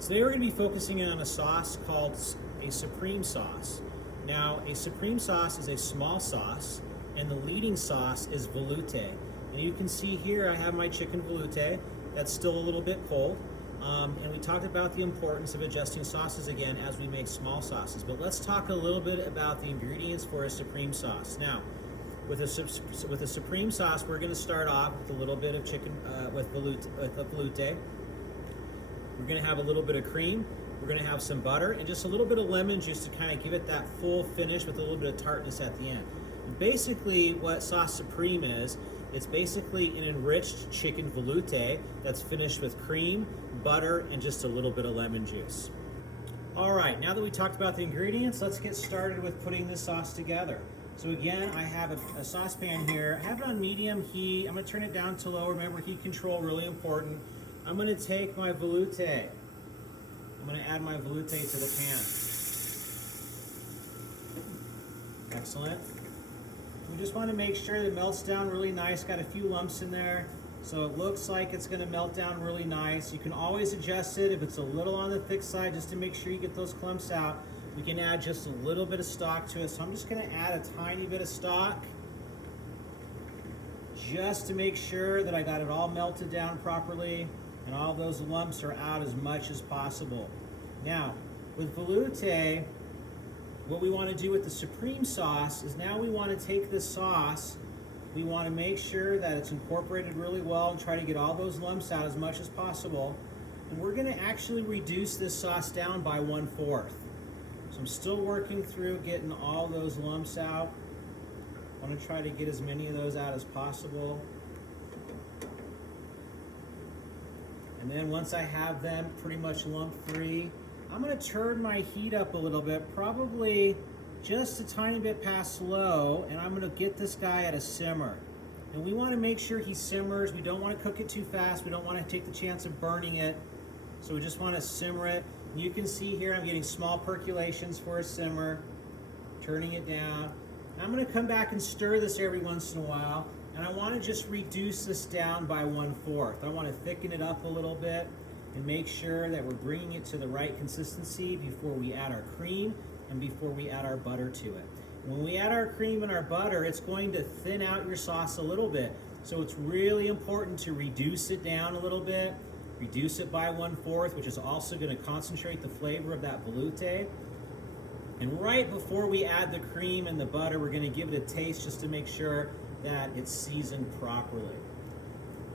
Today we're going to be focusing on a sauce called a supreme sauce. Now, a supreme sauce is a small sauce, and the leading sauce is velout. And you can see here I have my chicken velout. That's still a little bit cold. And we talked about the importance of adjusting sauces again as we make small sauces. But let's talk a little bit about the ingredients for a supreme sauce. Now, with a supreme sauce, we're going to start off with a little bit of chicken with velout. We're going to have a little bit of cream, we're going to have some butter, and just a little bit of lemon juice to kind of give it that full finish with a little bit of tartness at the end. And basically what sauce supreme is, it's basically an enriched chicken velout that's finished with cream, butter, and just a little bit of lemon juice. All right, now that we talked about the ingredients, let's get started with putting this sauce together. So again, I have a saucepan here. I have it on medium heat. I'm going to turn it down to low. Remember, heat control, really important. I'm going to take my velout. I'm going to add my velout to the pan. Excellent. We just want to make sure it melts down really nice. Got a few lumps in there, so it looks like it's going to melt down really nice. You can always adjust it if it's a little on the thick side, just to make sure you get those clumps out. We can add just a little bit of stock to it. So I'm just going to add a tiny bit of stock, just to make sure that I got it all melted down properly and all those lumps are out as much as possible. Now, with velout, what we want to do with the supreme sauce is now we want to take this sauce, we want to make sure that it's incorporated really well and try to get all those lumps out as much as possible. And we're going to actually reduce this sauce down by 1/4. So I'm still working through getting all those lumps out. I want to try to get as many of those out as possible. And then once I have them pretty much lump free, I'm going to turn my heat up a little bit, probably just a tiny bit past low, and I'm going to get this guy at a simmer. And we want to make sure he simmers. We don't want to cook it too fast. We don't want to take the chance of burning it. So we just want to simmer it. And you can see here I'm getting small percolations for a simmer, turning it down. I'm going to come back and stir this every once in a while, and I want to just reduce this down by 1/4. I want to thicken it up a little bit and make sure that we're bringing it to the right consistency before we add our cream and before we add our butter to it. When we add our cream and our butter, it's going to thin out your sauce a little bit. So it's really important to reduce it down a little bit, reduce it by 1/4, which is also going to concentrate the flavor of that velout. And right before we add the cream and the butter, we're going to give it a taste just to make sure that it's seasoned properly.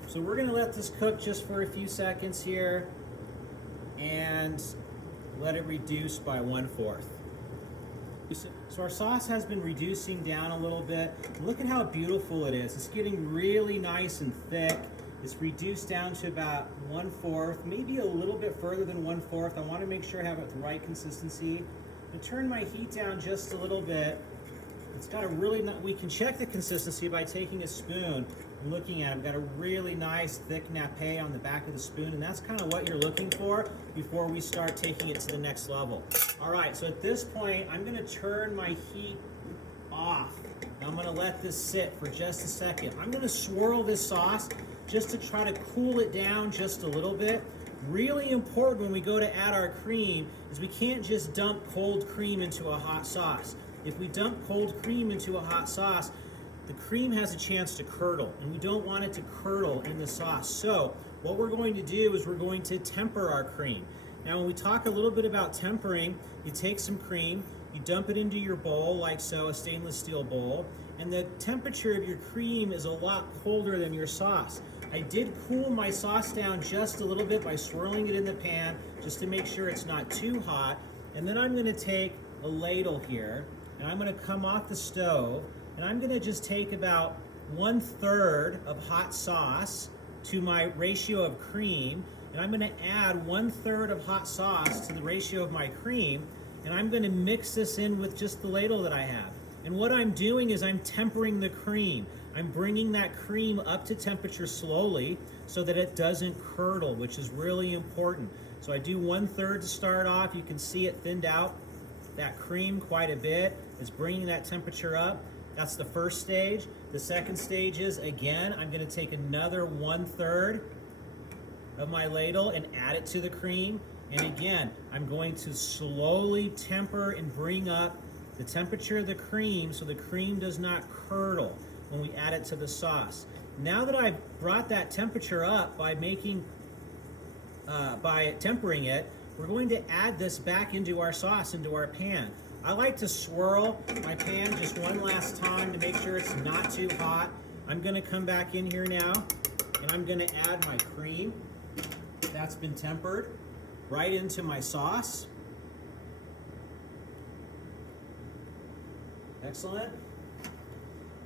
So we're going to let this cook just for a few seconds here and let it reduce by 1/4. So our sauce has been reducing down a little bit. Look at how beautiful it is. It's getting really nice and thick. It's reduced down to about 1/4, maybe a little bit further than 1/4. I want to make sure I have it the right consistency. And turn my heat down just a little bit. It's got a really we can check the consistency by taking a spoon and looking at it. We've got a really nice thick nappe on the back of the spoon, and that's kind of what you're looking for before we start taking it to the next level. All right, so at this point, I'm going to turn my heat off. I'm going to let this sit for just a second. I'm going to swirl this sauce just to try to cool it down just a little bit. Really important when we go to add our cream is we can't just dump cold cream into a hot sauce. If we dump cold cream into a hot sauce, the cream has a chance to curdle, and we don't want it to curdle in the sauce. So what we're going to do is we're going to temper our cream. Now when we talk a little bit about tempering, you take some cream, you dump it into your bowl like so, a stainless steel bowl, and the temperature of your cream is a lot colder than your sauce. I did cool my sauce down just a little bit by swirling it in the pan just to make sure it's not too hot. And then I'm going to take a ladle here, and I'm going to come off the stove, and I'm going to just take about 1/3 of hot sauce to my ratio of cream, and I'm going to add 1/3 of hot sauce to the ratio of my cream, and I'm going to mix this in with just the ladle that I have. And what I'm doing is I'm tempering the cream. I'm bringing that cream up to temperature slowly so that it doesn't curdle, which is really important. So I do 1/3 to start off. You can see it thinned out that cream quite a bit. It's bringing that temperature up. That's the first stage. The second stage is, again, I'm going to take another 1/3 of my ladle and add it to the cream. And again, I'm going to slowly temper and bring up the temperature of the cream so the cream does not curdle when we add it to the sauce. Now that I've brought that temperature up by tempering it, we're going to add this back into our sauce, into our pan. I like to swirl my pan just one last time to make sure it's not too hot. I'm going to come back in here now, and I'm going to add my cream that's been tempered right into my sauce. Excellent.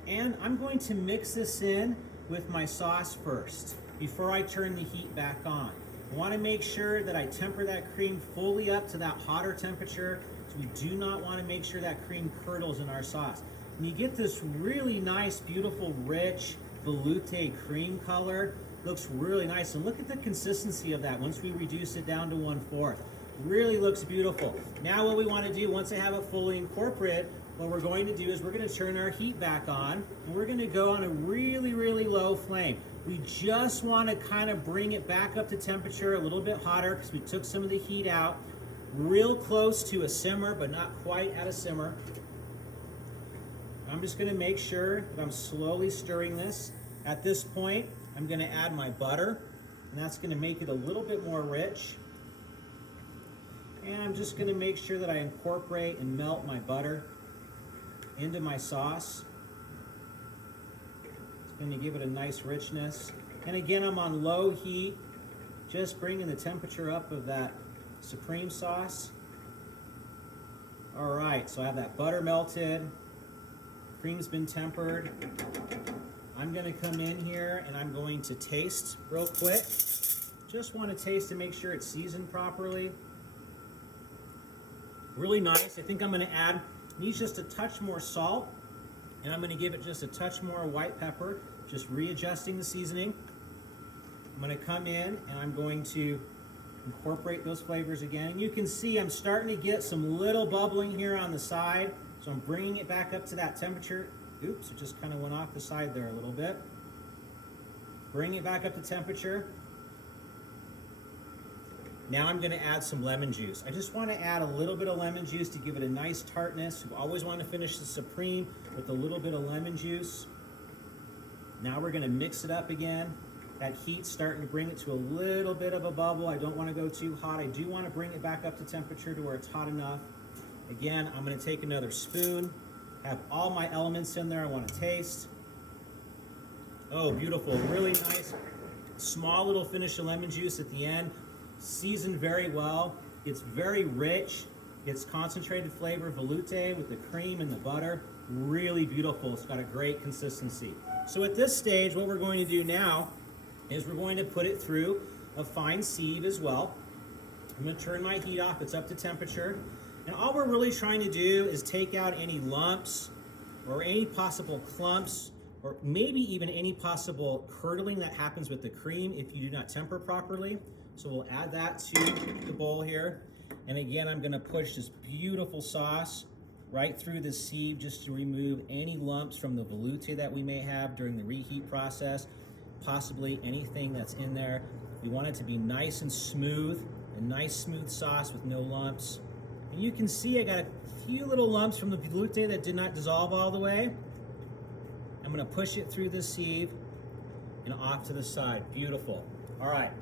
And I'm going to mix this in with my sauce first before I turn the heat back on. I want to make sure that I temper that cream fully up to that hotter temperature, so we do not want to make sure that cream curdles in our sauce. And you get this really nice, beautiful, rich veloute cream color. Looks really nice. And look at the consistency of that once we reduce it down to 1/4. Really looks beautiful. Now what we want to do, once I have it fully incorporated, what we're going to do is we're going to turn our heat back on, and we're going to go on a really, really low flame. We just want to kind of bring it back up to temperature, a little bit hotter, because we took some of the heat out. Real close to a simmer, but not quite at a simmer. I'm just going to make sure that I'm slowly stirring this. At this point, I'm going to add my butter, and that's going to make it a little bit more rich. And I'm just going to make sure that I incorporate and melt my butter into my sauce. It's going to give it a nice richness. And again, I'm on low heat, just bringing the temperature up of that supreme sauce. All right, so I have that butter melted, cream's been tempered. I'm going to come in here and I'm going to taste real quick. Just want to taste to make sure it's seasoned properly. Really nice. I think I'm going to add, needs just a touch more salt, and I'm going to give it just a touch more white pepper, just readjusting the seasoning. I'm going to come in and I'm going to incorporate those flavors again. And you can see I'm starting to get some little bubbling here on the side, so I'm bringing it back up to that temperature. Oops, it just kind of went off the side there a little bit. Bring it back up to temperature. Now I'm going to add some lemon juice. I just want to add a little bit of lemon juice to give it a nice tartness. You always want to finish the supreme with a little bit of lemon juice. Now we're going to mix it up again. That heat's starting to bring it to a little bit of a bubble. I don't want to go too hot. I do want to bring it back up to temperature to where it's hot enough. Again, I'm going to take another spoon, have all my elements in there I want to taste. Oh, beautiful, really nice. Small little finish of lemon juice at the end. Seasoned very well. It's very rich. It's concentrated flavor veloute with the cream and the butter. Really beautiful. It's got a great consistency. So at this stage, what we're going to do now is we're going to put it through a fine sieve as well. I'm going to turn my heat off. It's up to temperature. And all we're really trying to do is take out any lumps or any possible clumps, or maybe even any possible curdling that happens with the cream if you do not temper properly. So we'll add that to the bowl here. And again, I'm going to push this beautiful sauce right through the sieve just to remove any lumps from the veloute that we may have during the reheat process, possibly anything that's in there. We want it to be nice and smooth, a nice smooth sauce with no lumps. And you can see I got a few little lumps from the veloute that did not dissolve all the way. I'm going to push it through the sieve and off to the side. Beautiful. All right.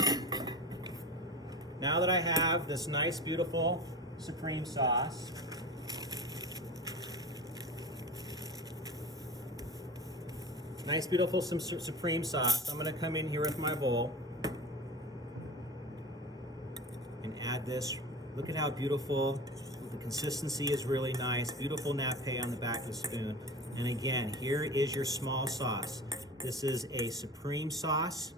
Now that I have this nice, beautiful supreme sauce, nice, beautiful supreme sauce, I'm going to come in here with my bowl and add this. Look at how beautiful. The consistency is really nice. Beautiful nappe on the back of the spoon. And again, here is your small sauce. This is a supreme sauce,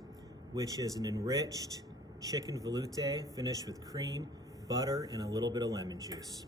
which is an enriched chicken veloute finished with cream, butter, and a little bit of lemon juice.